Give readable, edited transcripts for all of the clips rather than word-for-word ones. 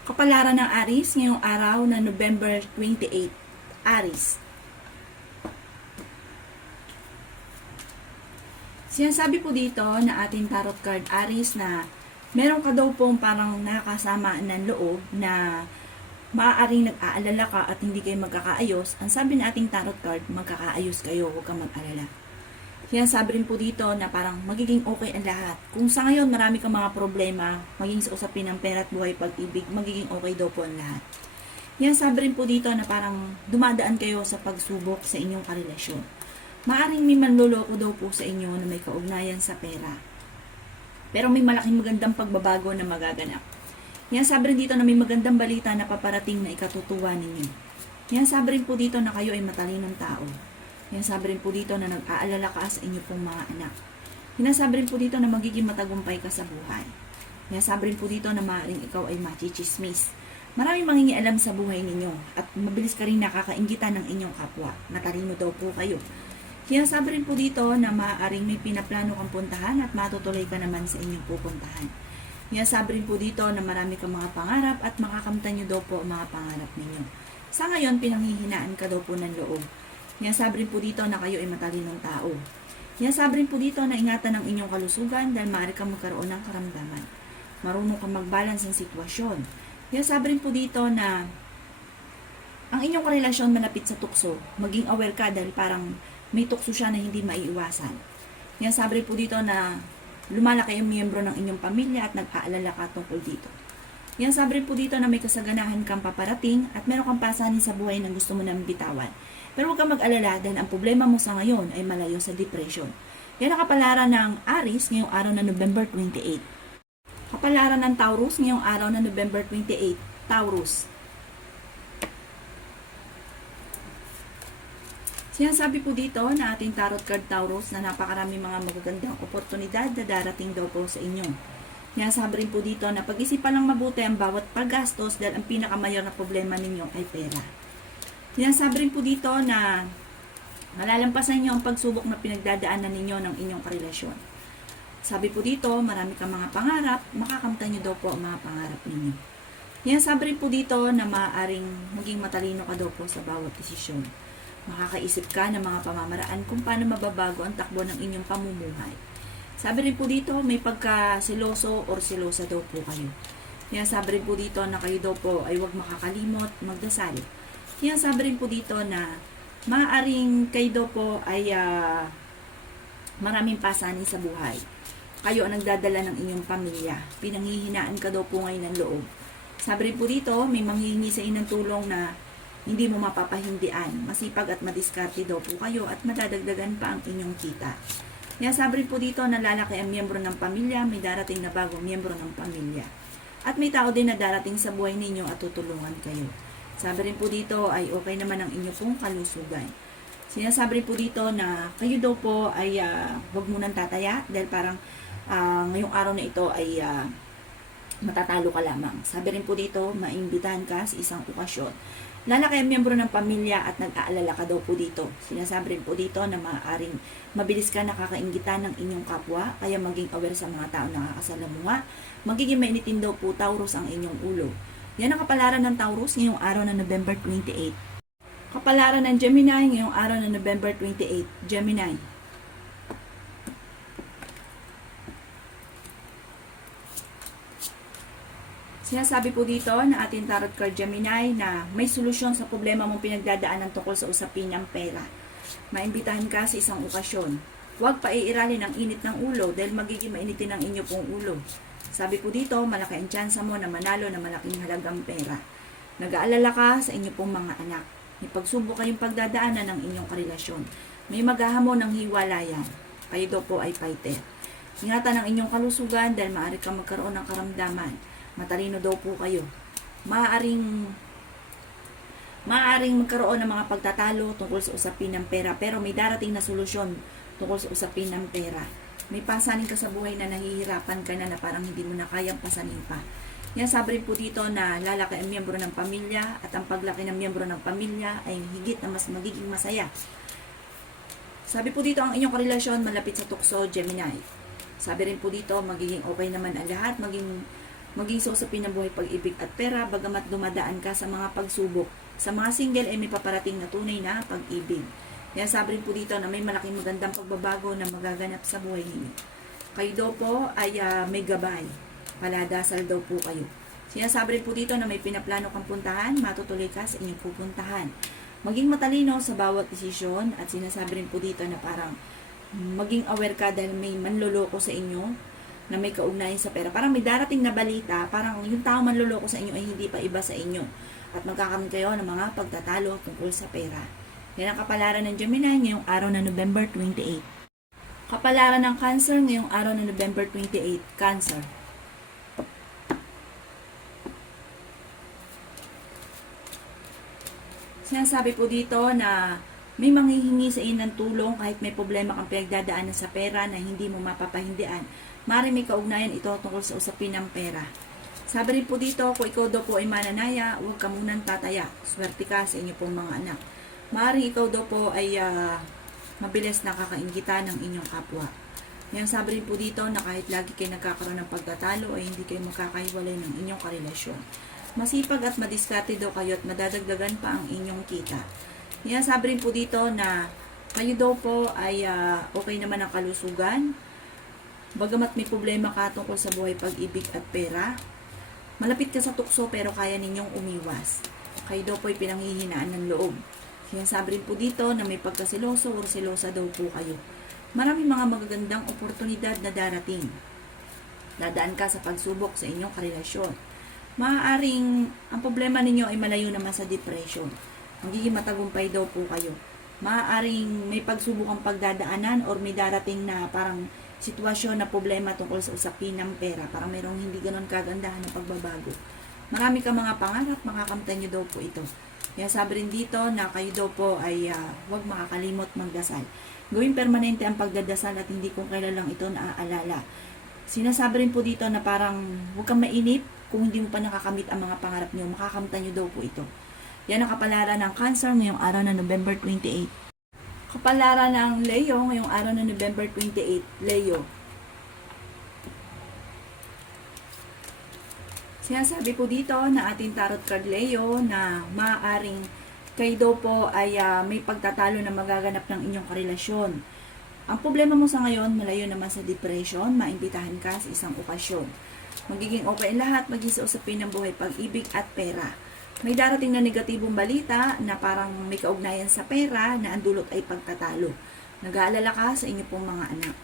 Kapalaran ng Aris ngayong araw na November 28. Aris. Sinasabi po dito na ating tarot card Aris na meron ka daw pong parang nakasama ng loob na maaaring nag-aalala ka at hindi kayo magkakaayos. Ang sabi ng ating tarot card, magkakaayos kayo, huwag kang mag-alala. Sinasabi rin po dito na parang magiging okay ang lahat. Kung sa ngayon marami kang mga problema, maging sa usapin ng pera at buhay pag-ibig, magiging okay daw po ang lahat. Sinasabi rin po dito na parang dumadaan kayo sa pagsubok sa inyong karelasyon. Maaring may manloloko daw po sa inyo na may kaugnayan sa pera. Pero may malaking magandang pagbabago na magaganap. Sinasabi rin dito na may magandang balita na paparating na ikatutuwa ninyo. Sinasabi rin po dito na kayo ay matalinong tao. Sinasabi rin po dito na nag-aalala ka sa inyo pong mga anak. Sinasabi rin po dito na magiging matagumpay ka sa buhay. Sinasabi rin po dito na maaaring ikaw ay machichismis. Maraming mangingialam sa buhay ninyo at mabilis ka rin nakakainggitan ng inyong kapwa. Matalino daw po kayo. Sinasabi rin po dito na maaaring may pinaplano kang puntahan at matutuloy ka naman sa inyong pupuntahan. Sinasabi rin po dito na marami kang mga pangarap at makakamtan nyo daw po ang mga pangarap ninyo. Sa ngayon, pinanghihinaan ka daw po ng loob. Sinasabi rin po dito na kayo ay matalinong tao. Sinasabi rin po dito na ingatan ang inyong kalusugan dahil maaari kang magkaroon ng karamdaman. Marunong kang mag-balance ng sitwasyon. Sinasabi rin po dito na ang inyong karelasyon malapit sa tukso. Maging aware ka dahil parang may tukso siya na hindi maiiwasan. Sinasabi rin po dito na lumalaki ang miyembro ng inyong pamilya at nag-aalala ka tungkol dito. Sinasabi rin po dito na may kasaganahan kang paparating at meron kang pasanin sa buhay na gusto mo nang bitawan. Pero huwag kang mag-alala dahil ang problema mo sa ngayon ay malayo sa depression. Yan ang kapalaran ng Aris ngayong araw na November 28. Kapalaran ng Taurus ngayong araw na November 28. Taurus. Sinasabi po dito na ating tarot card Taurus na napakarami mga magagandang oportunidad na darating daw po sa inyo. Sinasabi rin po dito na pag-isipan lang mabuti ang bawat paggastos dahil ang pinakamayor na problema ninyo ay pera. Sinasabi rin po dito na malalampasan niyo ang pagsubok na pinagdadaanan ninyo ng inyong karelasyon. Sabi po dito, marami kang mga pangarap, makakamtan niyo daw po ang mga pangarap ninyo. Sinasabi rin po dito na maaaring maging matalino ka daw po sa bawat desisyon. Makakaisip ka ng mga pamamaraan kung paano mababago ang takbo ng inyong pamumuhay. Sabi rin po dito, may pagka-seloso or selosa daw po kayo. Sinasabi rin po dito na kayo daw po ay huwag makakalimot, magdasal. Sinasabi rin po dito na maaaring kayo daw po ay maraming pasanin sa buhay. Kayo ang nagdadala ng inyong pamilya. Pinanghihinaan ka daw po ngayon ng loob. Sabi rin po dito, may manghihingi sa inyong tulong na hindi mo mapapahindian. Masipag at madiskarte daw po kayo at madadagdagan pa ang inyong kita. Sinasabi rin po dito na lalaki ang miyembro ng pamilya, may darating na bagong miyembro ng pamilya. At may tao din na darating sa buhay ninyo at tutulungan kayo. Sabi rin po dito ay okay naman ang inyo pong kalusugan. Sinasabi rin po dito na kayo daw po ay huwag munang tataya dahil parang ngayong araw na ito ay matatalo ka lamang. Sabi rin po dito, maimbitahan ka sa isang okasyon. Lalaki ang miyembro ng pamilya at nag-aalala ka daw po dito. Sinasabi rin po dito na maaaring mabilis ka nakakainggitan ng inyong kapwa, kaya maging aware sa mga tao na nakakasalamuha. Magiging mainitin daw po Taurus ang inyong ulo. Yan ang kapalaran ng Taurus ngayong araw na November 28. Kapalaran ng Gemini ngayong araw na November 28. Gemini. Sinasabi po dito na ating tarot card Gemini na may solusyon sa problema mong pinagdadaanan tungkol sa usapin ng pera. Maimbitahan ka sa isang okasyon. Huwag pa iiralin ang init ng ulo dahil magiging mainitin ang inyo pong ulo. Sabi po dito, malaki ang tsansa mo na manalo na malaking halagang pera. Nag-aalala ka sa inyo pong mga anak. May pagsubok kayong pagdadaanan ng inyong karelasyon. May maghahamon ng hiwalayan. Kayo daw po ay fighter. Ingatan ang inyong kalusugan dahil maaari kang magkaroon ng karamdaman. Matalino daw po kayo. Maaaring magkaroon ng mga pagtatalo tungkol sa usapin ng pera pero may darating na solusyon tungkol sa usapin ng pera. May pasanin ka sa buhay na nahihirapan ka na parang hindi mo na kayang pasanin pa. Yan sabi rin po dito na lalaki ang miyembro ng pamilya at ang paglaki ng miyembro ng pamilya ay higit na mas magiging masaya. Sabi po dito ang inyong karelasyon malapit sa tukso Gemini. Sabi rin po dito magiging okay naman ang lahat, maging maging sa usapin ng buhay, pag-ibig at pera, bagamat dumadaan ka sa mga pagsubok. Sa mga single ay may paparating na tunay na pag-ibig. Kaya sabi rin po dito na may malaking magandang pagbabago na magaganap sa buhay ninyo. Kayo daw po ay may gabay. Paladasal daw po kayo. Sinasabi rin po dito na may pinaplano kang puntahan, matutuloy ka sa inyong pupuntahan. Maging matalino sa bawat desisyon at sinasabi rin po dito na parang maging aware ka dahil may manloloko sa inyo na may kaugnayan sa pera. Parang may darating na balita, parang yung tao manloloko sa inyo ay hindi pa iba sa inyo. At magkakaroon kayo ng mga pagtatalo tungkol sa pera. Yan ang kapalaran ng Gemini ngayong araw na November 28. Kapalaran ng Cancer ngayong araw na November 28. Cancer. Sinasabi po dito na may manghihingi sa inyo ng tulong kahit may problema kang pinagdadaanan sa pera na hindi mo mapapahindian. Maaaring may kaugnayan ito tungkol sa usapin ng pera. Sabi rin po dito, kung ikaw daw po ay mananaya, huwag ka munang tataya. Swerte ka sa inyo pong mga anak. Maaaring ikaw daw po ay mabilis nakakainggitan ng inyong kapwa. Yan sabi rin po dito na kahit lagi kayo nagkakaroon ng pagtatalo ay hindi kayo magkakahiwalay ng inyong karelasyon. Masipag at madiskarte daw kayo at madadagdagan pa ang inyong kita. Yan sabi rin po dito na kayo daw po ay okay naman ang kalusugan. Bagamat may problema ka tungkol sa buhay, pag-ibig at pera, malapit ka sa tukso pero kaya ninyong umiwas. Kayo daw po ay pinanghihinaan ng loob. Sinasabi rin po dito na may pagkasiloso o silosa daw po kayo. Maraming mga magagandang oportunidad na darating. Dadaan ka sa pagsubok sa inyong karelasyon. Maaaring ang problema ninyo ay malayo naman sa depression. Magiging matagumpay daw po kayo. Maaaring may pagsubok ang pagdadaanan or may darating na parang sitwasyon na problema tungkol sa usapin ng pera. Parang mayroong hindi ganon kagandahan na pagbabago. Marami ka mga pangarap, makakamtan nyo daw po ito. Kaya sabi rin dito na kayo daw po ay huwag makakalimot magdasal. Gawing permanente ang pagdadasal at hindi kung kailan lang ito naaalala. Sinasabi rin po dito na parang huwag kang mainip kung hindi mo pa nakakamit ang mga pangarap nyo. Makakamtan nyo daw po ito. Yan ang kapalaran ng Cancer ngayong araw na November 28. Kapalaran ng Leo ngayong araw na November 28. Leo. Sinasabi po dito na ating tarot card Leo na maaaring kayo daw po ay may pagtatalo na magaganap ng inyong karelasyon. Ang problema mo sa ngayon, malayo naman sa depression, maimbitahan ka sa isang okasyon. Magiging okay ang lahat, maging sa usapin ng buhay, pag-ibig at pera. May darating na negatibong balita na parang may kaugnayan sa pera na ang dulot ay pagtatalo. Nag-aalala ka sa inyo pong mga anak.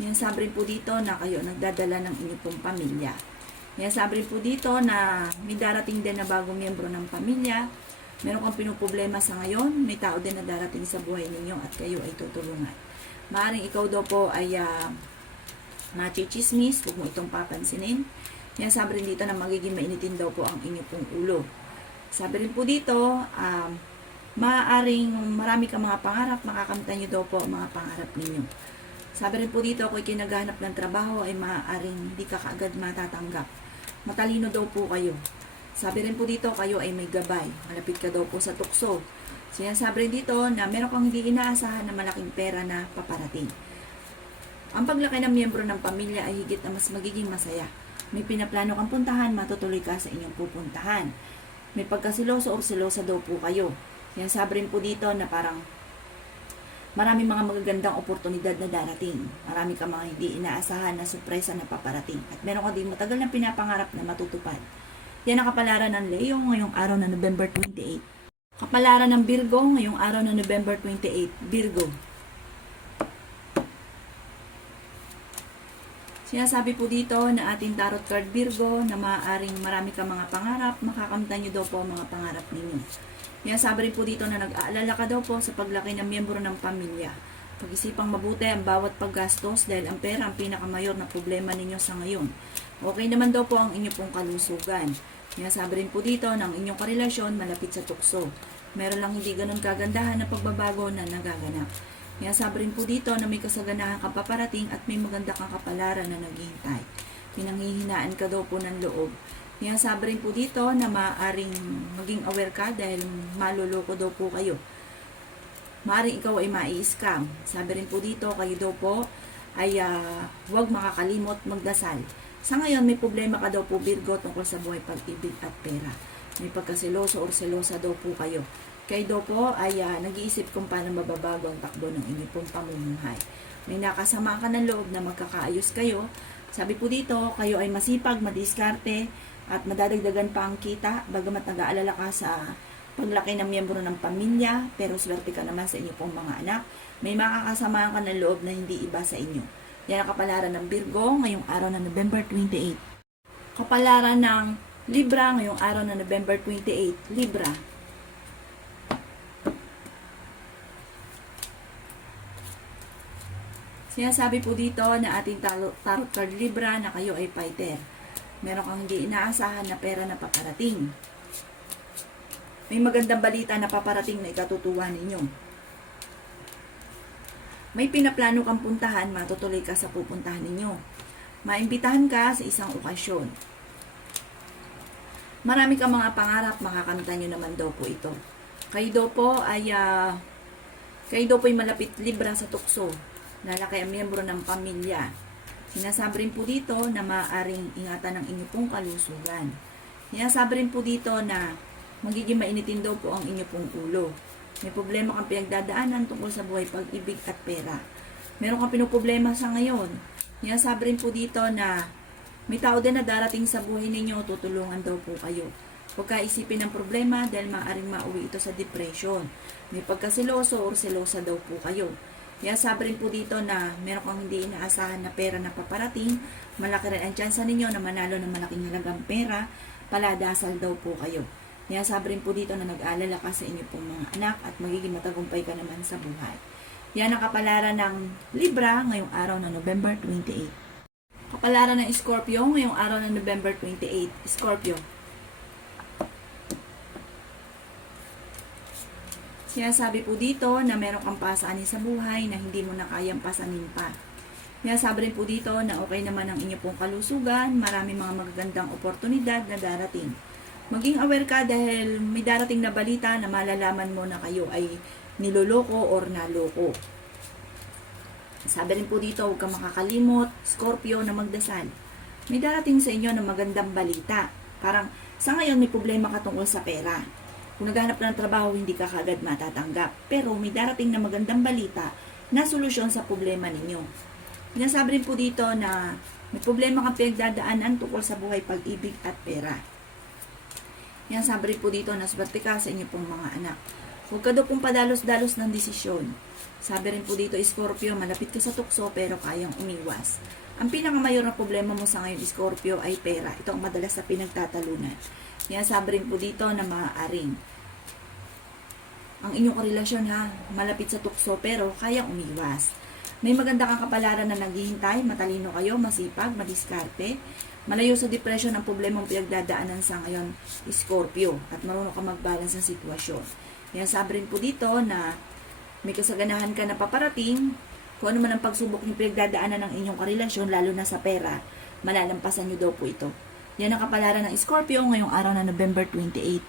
Yan sabi rin po dito na kayo nagdadala ng inyo pong pamilya. Yan sabi rin po dito na may darating din na bagong miyembro ng pamilya. Meron kang pinuproblema sa ngayon, may tao din na darating sa buhay ninyo at kayo ay tutulungan. Maaaring ikaw daw po ay machichismis, huwag mo itong papansinin. Yan sabi rin dito na magiging mainitin daw po ang inyo pong ulo. Sabi rin po dito, maaaring marami kang mga pangarap, makakamtan nyo daw po ang mga pangarap ninyo. Sabi rin po dito, kung kinaghanap ng trabaho ay maaaring hindi ka kaagad matatanggap. Matalino daw po kayo. Sabi rin po dito, kayo ay may gabay. Malapit ka daw po sa tukso. Sinasabi rin dito na meron kang hindi inaasahan na malaking pera na paparating. Ang paglaki ng miyembro ng pamilya ay higit na mas magiging masaya. May pinaplano kang puntahan, matutuloy ka sa inyong pupuntahan. May pagkasiloso o silosa daw po kayo. Yan sabi rin po dito na parang marami mga magagandang oportunidad na darating. Marami ka mga hindi inaasahan na sorpresa na paparating. At meron ka din matagal na pinapangarap na matutupad. Yan ang kapalaran ng Leo ngayong araw na November 28. Kapalaran ng Virgo ngayong araw na November 28. Virgo. Sinasabi po dito na ating tarot card Virgo na maaaring marami ka mga pangarap, makakamtan nyo daw po ang mga pangarap ninyo. Sinasabi rin po dito na nag-aalala ka daw po sa paglaki ng miyembro ng pamilya. Pag-isipang mabuti ang bawat paggastos dahil ang pera ang pinakamayor na problema ninyo sa ngayon. Okay naman daw po ang inyong pong kalusugan. Sinasabi rin po dito na ang inyong karelasyon malapit sa tukso. Meron lang hindi ganun kagandahan na pagbabago na nagaganap. Sabi rin po dito na may kasaganahan kang paparating at may maganda kang kapalaran na naghihintay. Pinanghihinaan ka daw po ng loob. Sabi rin po dito na maaaring maging aware ka dahil maluloko daw po kayo. Maaaring ikaw ay mai-scam. Sabi rin po dito, kayo daw po ay huwag makakalimot magdasal. Sa ngayon, may problema ka daw po, Virgo, tungkol sa buhay, pag-ibig at pera. May pagkaseloso or selosa daw po kayo. Kayo daw po ay nag-iisip kung paano mababago ang takbo ng inyong pong pamumuhay. May nakasama ka ng loob na magkakaayos kayo. Sabi po dito, kayo ay masipag, madiskarte, at madadagdagan pa ang kita, bagamat nag-aalala ka sa paglaki ng miyembro ng pamilya, pero swerte ka naman sa inyo pong mga anak. May makakasamaan ka ng loob na hindi iba sa inyo. Yan ang kapalaran ng Virgo ngayong araw na November 28. Kapalaran ng Libra ngayong araw na November 28. Libra. Sinasabi po dito na ating tarot card Libra na kayo ay fighter. Meron kang hindi inaasahan na pera na paparating. May magandang balita na paparating na ikatutuwa ninyo. May pinaplano kang puntahan, matutuloy ka sa pupuntahan ninyo. Maimbitahan ka sa isang okasyon. Marami kang mga pangarap, makakamtan nyo naman daw po ito. Kayo daw po ay malapit Libra sa tukso. Lalaki ang miyembro ng pamilya. Sinasabi rin po dito na maaaring ingatan ng inyo pong kalusugan. Sinasabi rin po dito na magiging mainitin daw po ang inyo pong ulo. May problema kang pinagdadaanan tungkol sa buhay, pag-ibig at pera. Meron kang pinoproblema sa ngayon. Sinasabi rin po dito na may tao din na darating sa buhay ninyo, tutulungan daw po kayo. Huwag ka isipin ng problema dahil maaaring mauwi ito sa depression. May pagkaseloso or selosa daw po kayo. Kaya sabi rin po dito na meron kang hindi inaasahan na pera na paparating, malaki rin ang tsansa ninyo na manalo ng malaking halagang pera, paladasal daw po kayo. Kaya sabi rin po dito na nag-aalala ka sa inyo pong mga anak at magiging matagumpay ka naman sa buhay. Yan ang kapalaran ng Libra ngayong araw na November 28. Kapalaran ng Scorpio ngayong araw na November 28. Scorpio. Sinasabi po dito na meron kang pasanin sa buhay na hindi mo na kayang pasanin pa. Sinasabi rin po dito na okay naman ang inyo pong kalusugan, marami mga magagandang oportunidad na darating. Maging aware ka dahil may darating na balita na malalaman mo na kayo ay niloloko or naloko. Sabi rin po dito, huwag kang makakalimot, Scorpio, na magdasal. May darating sa inyo na magandang balita. Parang sa ngayon may problema ka tungkol sa pera. Kung naghahanap ka ng trabaho, hindi ka kagad matatanggap. Pero may darating na magandang balita na solusyon sa problema ninyo. Sinasabi rin po dito na may problema kang pinagdadaanan tungkol sa buhay, pag-ibig at pera. Sinasabi rin po dito na swerte ka sa inyo pong mga anak. Huwag ka daw pong padalos-dalos ng desisyon. Sabi rin po dito, Scorpio, malapit ka sa tukso pero kayang umiwas. Ang pinakamayor na problema mo sa ngayon, Scorpio, ay pera. Ito ang madalas na pinagtatalunan. Sinasabi rin po dito na maaaring ang inyong karelasyon malapit sa tukso pero kayang umiwas. May maganda kang kapalaran na naghihintay, matalino kayo, masipag, madiskarte, malayo sa depression ang problemang pinagdadaanan sa ngayon, Scorpio, at marunong ka mag-balance ng sitwasyon. Sinasabi rin po dito na may kasaganahan ka na paparating, kung ano man ang pagsubok yung pinagdadaanan ng inyong karelasyon, lalo na sa pera, malalampasan nyo daw po ito. Yan ang kapalaran ng Scorpio ngayong araw na November 28.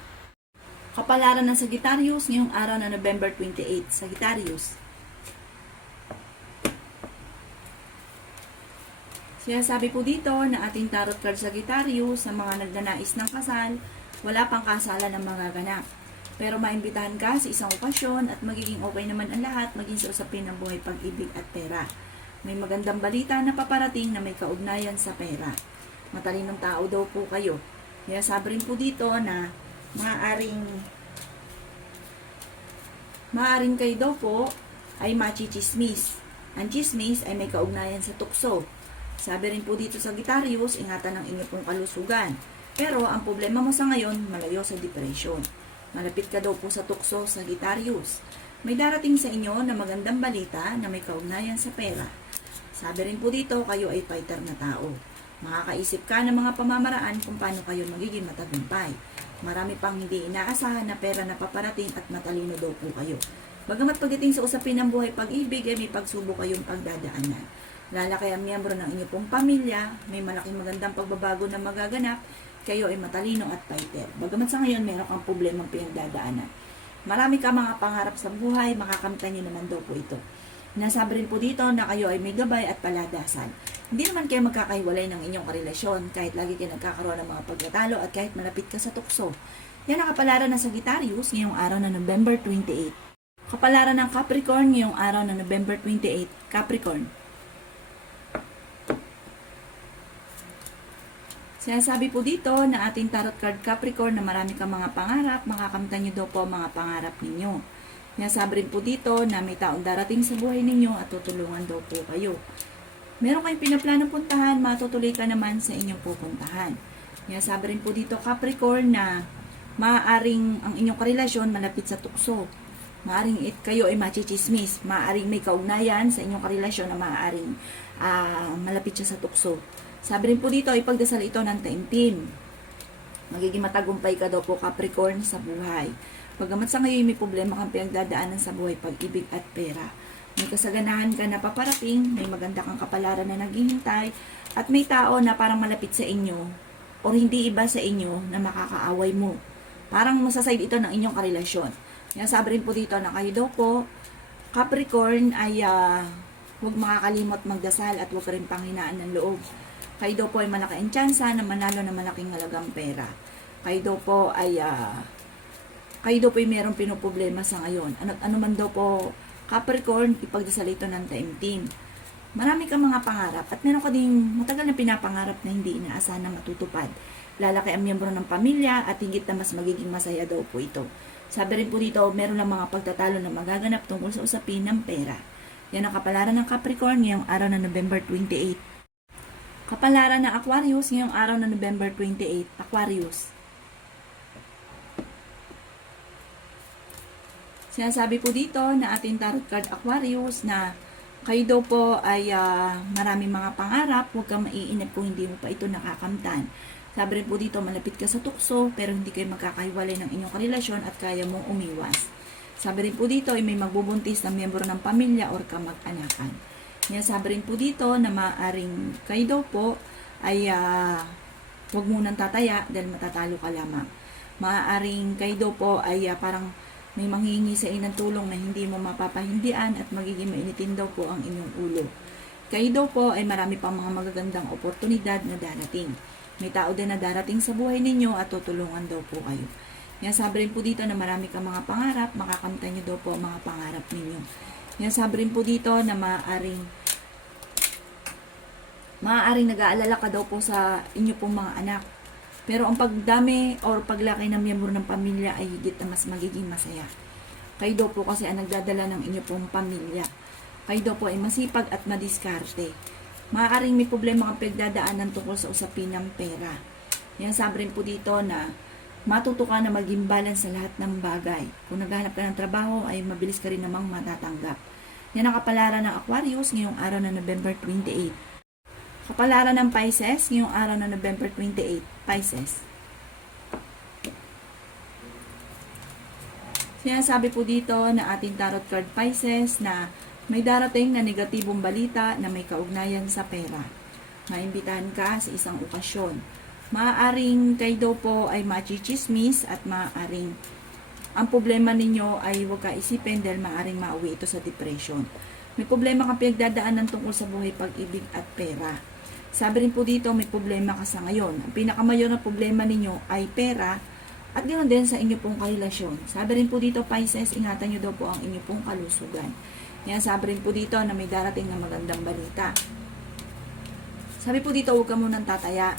Kapalaran ng Sagittarius ngayong araw na November 28. Sagittarius. Sinasabi po dito na ating tarot card Sagittarius sa mga nagnanais ng kasal, wala pang kasalan ng magaganap. Pero maimbitahan ka sa isang okasyon at magiging okay naman ang lahat, maging sa usapin ng buhay, pag-ibig at pera. May magandang balita na paparating na may kaugnayan sa pera. Matalinong tao daw po kayo. Kaya sabi rin po dito na maaring kayo daw po ay machichismis. Ang chismis ay may kaugnayan sa tukso. Sabi rin po dito sa Sagittarius, ingatan ng inyo pong kalusugan. Pero ang problema mo sa ngayon, malayo sa depression. Malapit ka daw po sa tukso, Sagittarius. May darating sa inyo na magandang balita na may kaugnayan sa pera. Sabi rin po dito, kayo ay fighter na tao. Makakaisip ka ng mga pamamaraan kung paano kayo magiging matagumpay. Marami pang hindi inaasahan na pera na paparating at matalino daw po kayo. Bagamat pagdating sa usapin ng buhay, pag-ibig ay may pagsubok kayong pagdadaanan. Lalaki ang miyembro ng inyong pong pamilya, may malaking magandang pagbabago na magaganap, kayo ay matalino at fighter. Bagamat sa ngayon, meron kang problemang pinagdadaanan. Marami ka mga pangarap sa buhay, makakamtan nyo naman daw po ito. Nasabi rin po dito na kayo ay may gabay at paladasal. Hindi naman kayo magkakahiwalay ng inyong karelasyon kahit lagi kayo nagkakaroon ng mga pagtatalo at kahit malapit ka sa tukso. Yan ang kapalaran ng Sagittarius ngayong araw na November 28. Kapalaran ng Capricorn ngayong araw na November 28. Capricorn. Sinasabi po dito na ating tarot card Capricorn na marami kang mga pangarap, makakamtan nyo daw po mga pangarap ninyo. Sinasabi rin po dito na may taong darating sa buhay ninyo at tutulungan daw po kayo. Meron kayong pinaplanong puntahan, matutuloy ka naman sa inyong pupuntahan. Sinasabi rin po dito Capricorn na maaaring ang inyong karelasyon malapit sa tukso. Maaaring kayo ay machichismis. Maaaring may kaugnayan sa inyong karelasyon na maaaring malapit siya sa tukso. Sabi rin po dito, ipagdasal ito ng taimtim. Magiging matagumpay ka daw po Capricorn sa buhay. Pagamat sa ngayon may problema kang pinagdadaanan sa buhay, pag-ibig at pera. May kasaganahan ka na paparating, may maganda kang kapalaran na naghihintay, at may tao na parang malapit sa inyo o hindi iba sa inyo na makakaaway mo. Parang masaside ito ng inyong karelasyon. Sabi rin po dito na kayo daw po, Capricorn, ay huwag makakalimot magdasal at huwag rin panghinaan ng loob. Kayo daw po ay malaki ang tsansa na manalo ng malaking halagang pera. Kayo daw po ay mayroong pinoproblema sa ngayon. Ano man daw po, Capricorn, ipagdasal ito ng taimtim. Marami kang mga pangarap at meron ka ding matagal na pinapangarap na hindi inaasahan na matutupad. Lalaki ang miyembro ng pamilya at higit na mas magiging masaya daw po ito. Sabi rin po dito, meron lang mga pagtatalo na magaganap tungkol sa usapin ng pera. Yan ang kapalaran ng Capricorn ngayong araw na November 28. Kapalaran ng Aquarius ngayong araw na November 28. Aquarius. Sinasabi po dito na ating tarot card Aquarius na kayo daw po ay maraming mga pangarap, huwag kang maiinip kung hindi mo pa ito nakakamtan. Sabi rin po dito, malapit ka sa tukso pero hindi kayo magkakahiwalay ng inyong karelasyon at kaya mong umiwas. Sabi rin po dito, ay may magbubuntis na miyembro ng pamilya or kamag-anakan. Sabi rin po dito na maaaring kayo daw po ay huwag munang tataya dahil matatalo ka lamang. Maaaring kayo daw po ay parang may manghihingi sa inyo ng tulong na hindi mo mapapahindian at magiging mainitin daw po ang inyong ulo. Kayo daw po ay marami pang mga magagandang oportunidad na darating. May tao din na darating sa buhay ninyo at tutulungan daw po kayo. Sabi rin po dito na marami kang mga pangarap, makakamtan nyo daw po ang mga pangarap ninyo. Sabi rin po dito na maaaring nag-aalala ka daw po sa inyo pong mga anak. Pero ang pagdami or paglaki ng miyembro ng pamilya ay higit na mas magiging masaya. Kayo daw po kasi ang nagdadala ng inyo pong pamilya. Kayo daw po ay masipag at madiskarte. Maaaring may problema kang pagdadaanan tungkol sa usapin ng pera. Sabi rin po dito na matuto ka na maging balance sa lahat ng bagay. Kung naghahanap ka ng trabaho ay mabilis ka rin namang matatanggap. Yan ang kapalaran ng Aquarius ngayong araw na November 28. Kapalaran ng Pisces ngayong araw na November 28. Pisces. Sinasabi po dito na ating tarot card Pisces na may darating na negatibong balita na may kaugnayan sa pera. Maimbitahan ka sa isang okasyon. Maaaring kayo daw po ay machichismis at maaaring ang problema ninyo ay huwag ka isipin dahil maaaring mauwi ito sa depression. May problema kang pinagdadaanan tungkol sa buhay, pag-ibig at pera. Sabi rin po dito, may problema ka sa ngayon. Ang pinakamayor na problema ninyo ay pera at ganoon din sa inyo pong karelasyon. Sabi rin po dito, Pisces, ingatan nyo daw po ang inyo pong kalusugan. Sabi rin po dito na may darating na magandang balita. Sabi po dito, huwag ka munang tataya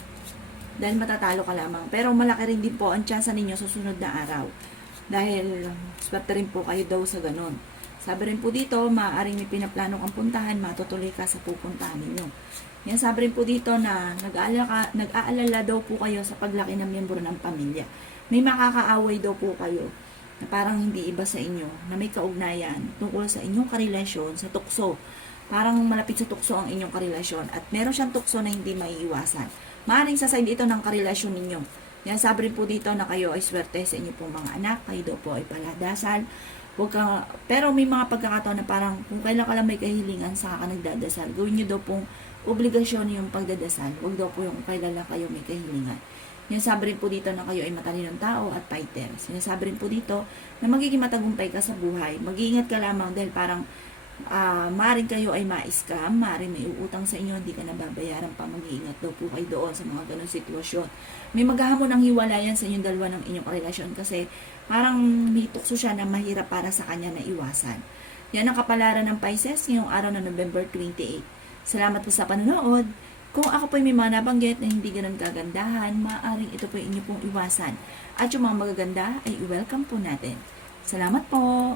dahil matatalo ka lamang. Pero malaki rin din po ang tsansa ninyo sa sunod na araw. Dahil swerte rin po kayo daw sa ganon. Sabi rin po dito, maaaring may pinaplano kang puntahan, matutuloy ka sa pupuntahan ninyo. Sabi rin po dito na nag-aalala daw po kayo sa paglaki ng miyembro ng pamilya. May makakaaway daw po kayo na parang hindi iba sa inyo, na may kaugnayan tungkol sa inyong karelasyon, sa tukso. Parang malapit sa tukso ang inyong karelasyon at meron siyang tukso na hindi maiiwasan. Maaaring saside ito ng karelasyon ninyo. Sabi rin po dito na kayo ay swerte sa inyo pong mga anak, kayo daw po ay paladasal. Pero may mga pagkakataon na parang kung kailan ka lang may kahilingan, saka ka nagdadasal. Gawin nyo daw pong obligasyon yung pagdadasal. Huwag daw po yung kailan lang kayo may kahilingan. Sinasabi rin po dito na kayo ay matalinong tao at fighter. Sinasabi rin po dito na magiging matagumpay ka sa buhay. Mag-iingat ka lamang dahil parang Maaaring kayo ay ma-scam, maaaring may uutang sa inyo, hindi ka nababayaran pa, mag-iingat daw po kayo doon sa mga ganong sitwasyon. May maghahamon ng hiwalayan sa inyong dalawa ng inyong relasyon kasi parang may tukso siya na mahirap para sa kanya na iwasan. Yan ang kapalaran ng Pisces ngayong araw na November 28. Salamat po sa panonood. Kung ako po may mga nabanggit na hindi ganun kagandahan, maaaring ito po inyo pong iwasan. At yung mga magaganda ay i-welcome po natin. Salamat po!